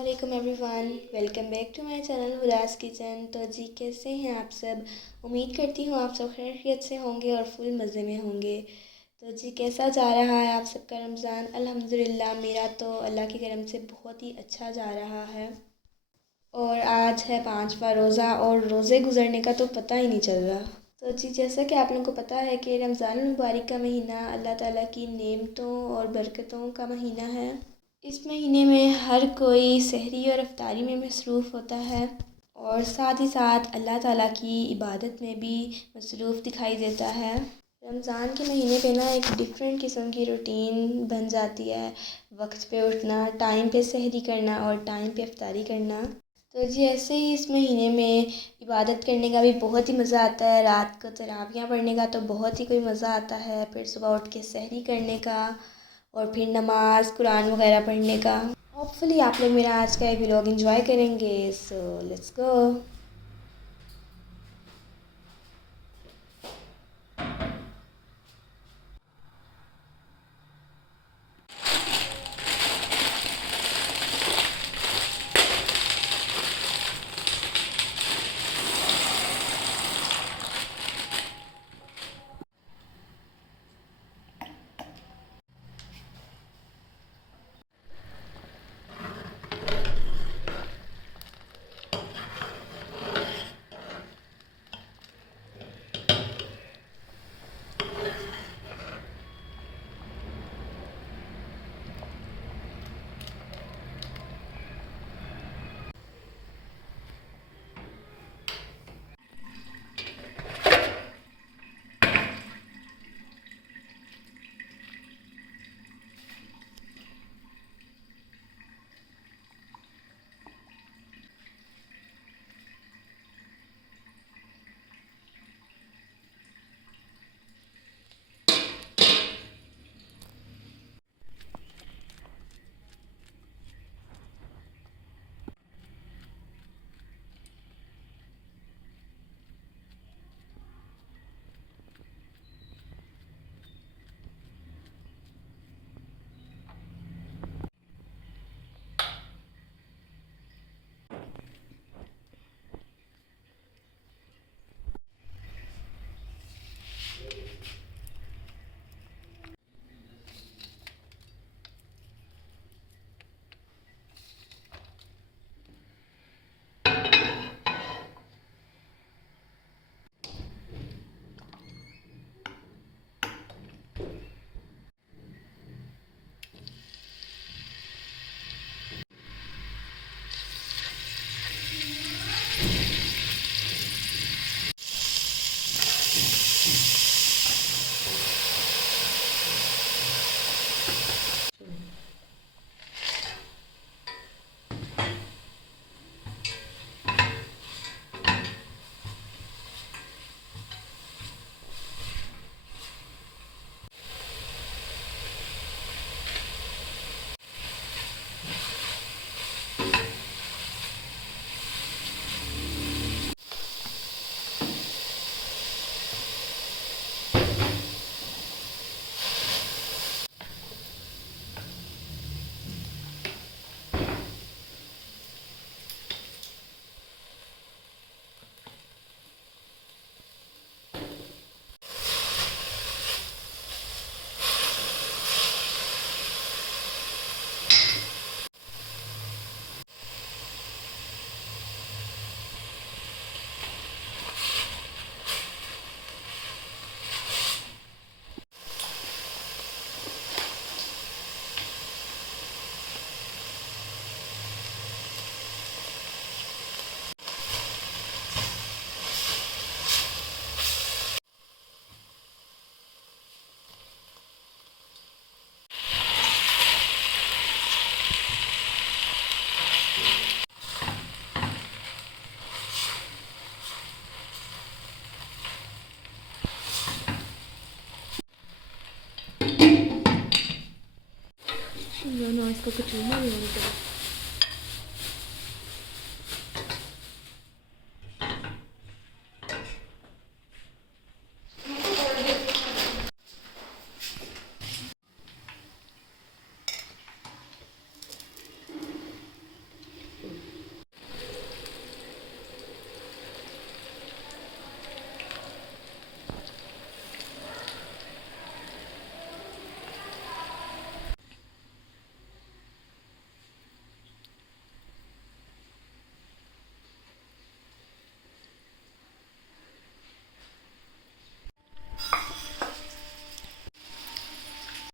अस्सलामुअलैकुम everyone, welcome back to my channel Huda's kitchen. तो जी कैसे हैं आप सब। उम्मीद करती हूँ आप सब खैरियत से होंगे और फुल मज़े में होंगे। तो जी कैसा जा रहा है आप सबका रमज़ान। अल्हम्दुलिल्लाह मेरा तो अल्लाह के करम से बहुत ही अच्छा जा रहा है। और आज है 5वां रोज़ा और रोज़े गुज़रने का तो पता ही नहीं चल रहा। तो जी जैसा कि आप लोगों को पता है कि रमज़ान मुबारक का महीना अल्लाह ताला की नेमतों और बरकतों का महीना है। इस महीने में हर कोई सहरी और इफ्तारी में मसरूफ़ होता है और साथ ही साथ अल्लाह ताला की इबादत में भी मसरूफ़ दिखाई देता है। रमज़ान के महीने पे ना एक डिफरेंट किस्म की रूटीन बन जाती है। वक्त पे उठना, टाइम पे सहरी करना और टाइम पे इफ्तारी करना। तो जी ऐसे ही इस महीने में इबादत करने का भी बहुत ही मज़ा आता है। रात को तरावियाँ पढ़ने का तो बहुत ही कोई मज़ा आता है। फिर सुबह उठ के सहरी करने का और फिर नमाज़ कुरान वगैरह पढ़ने का। होपफुली आप लोग मेरा आज का ये व्लॉग एंजॉय करेंगे। So let's go. No, no, es poco chino,